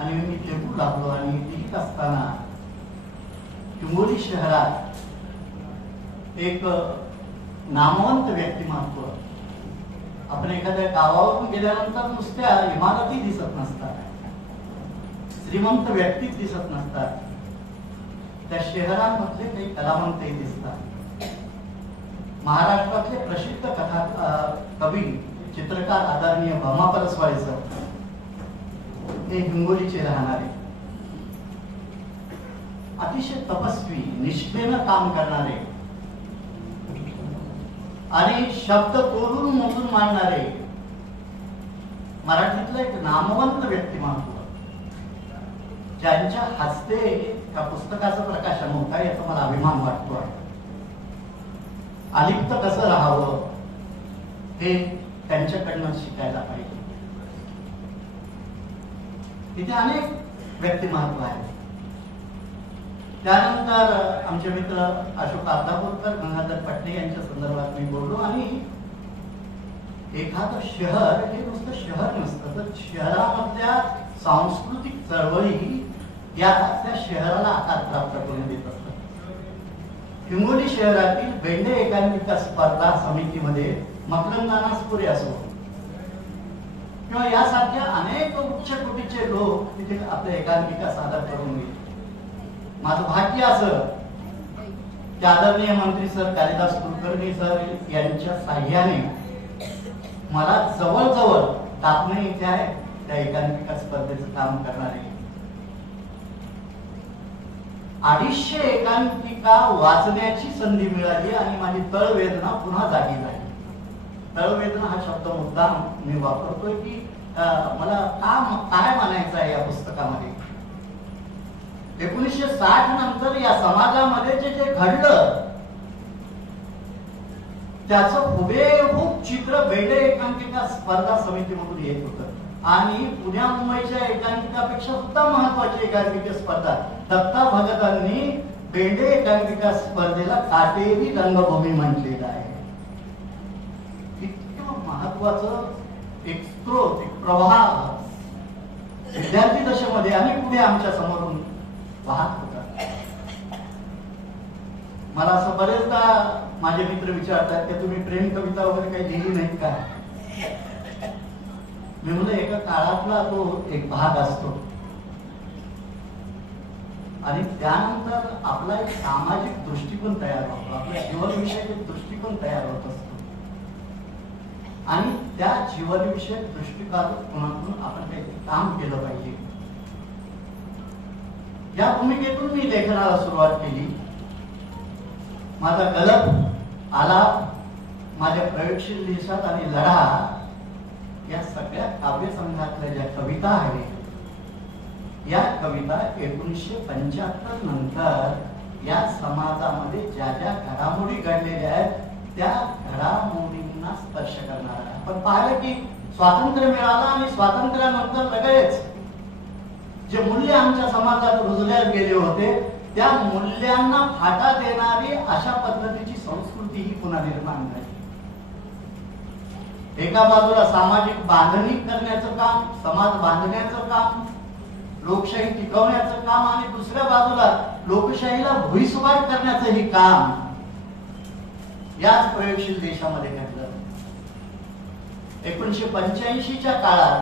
आणि मी लिहू लागलो आणि लिहित असताना हिंगोली शहरात एक नामवंत व्यक्तिमत्व, आपण एखाद्या गावावरून गेल्यानंतर नुसत्या इमारती दिसत नसतात, श्रीमंत व्यक्तीच दिसत नसतात, त्या शहरांमधले काही कलावंतही दिसतात. महाराष्ट्रातले प्रसिद्ध कवी चित्रकार आदरणीय भमा परसवाळे सर हे हिंगोलीचे राहणारे, अतिशय तपस्वी निष्ठेनं काम करणारे आणि शब्द तोडून मोजून मांडणारे मराठीतलं एक नामवंत व्यक्तिमत्व, ज्यांच्या हस्ते त्या पुस्तकाचं प्रकाशन होत आहे याचा मला अभिमान वाटतो आहे. अलिप्त कसं राहावं हे त्यांच्याकडनं शिकायला पाहिजे. इथे अनेक व्यक्तिमत्व आहेत. त्यानंतर आमचे मित्र अशोक अर्धापूरकर, गंगाधर पटणे यांच्या संदर्भात मी बोललो. आणि एखादं शहर हे नुसतं शहर नसतं, तर शहरामधल्या सांस्कृतिक चळवळी या त्या शहराला आकार प्राप्त करून देत असतात. हिंगोली शहरातील बेंडे एकांकिका स्पर्धा समितीमध्ये मकरंदानासपुरे असो किंवा यासारख्या अनेक उच्च कोटीचे लोक तिथे आपल्या एकांकिका सादर करून गेले. माझं भाग्य असं की आदरणीय मंत्री सर कालिदास कुलकर्णी सर यांच्या साह्याने मला जवळजवळ टाकणे इथे आहे त्या एकांकिका स्पर्धेचं काम करणारे 250 एकांकिका वाचण्याची संधी मिळाली आणि माझी तळवेदना पुन्हा जागी झाली. तळवेदना हा शब्द मुद्दाम मी वापरतोय की मला काय म्हणायचं आहे या पुस्तकामध्ये. 1960 नंतर या समाजामध्ये जे घडलं त्याचं हुबेहूब चित्र बेंडे एकांकिका स्पर्धा समितीमधून येत होतं. आणि पुण्या मुंबईच्या एकांकिकापेक्षा सुद्धा महत्वाची एकांकिका स्पर्धा दत्ता भगतांनी बेंडे एकांकिका स्पर्धेला काटेरी रंगभूमी म्हटलेलं आहे. इतकं महत्वाचं एक स्त्रोत, एक प्रवाह विद्यार्थी दशेमध्ये आणि पुढे आमच्या समोरून वाहत होता. मला असं बरेचदा माझे मित्र विचारतात की तुम्ही प्रेम कविता वगैरे काही लिहिली नाहीत का. मी म्हणलं एका काळातला तो एक भाग असतो आणि त्यानंतर आपला एक सामाजिक दृष्टिकोन तयार होतो, आपल्या जीवनविषयक दृष्टिकोन तयार होत असतो आणि त्या जीवनविषयक दृष्टिकोनातून आपण काही काम केलं पाहिजे. या भूमिकेतून मी लेखनाला सुरुवात केली. माझा गलप आलाप, माझ्या प्रयोगशील दिवसात आणि लढा या सगळ्या काव्यसंघातल्या ज्या कविता आहेत या कविता 1975 नंतर या समाजामध्ये ज्या ज्या घडामोडी घडलेल्या आहेत त्या घडामोडींना स्पर्श करणार आहे. आपण पाहिलं की स्वातंत्र्य मिळालं आणि स्वातंत्र्यानंतर लगेच जे मूल्य आमच्या समाजात रुजल्यात गेले होते त्या मूल्यांना फाटा देणारी अशा पद्धतीची संस्कृती ही पुन्हा निर्माण झाली. एका बाजूला सामाजिक बांधणी करण्याचं काम, समाज बांधण्याचं काम, लोकशाही टिकवण्याचं काम आणि दुसऱ्या बाजूला लोकशाहीला भुईसपाट करण्याचं ही काम याच प्रयोगशील देशामध्ये घडलं. 1985च्या काळात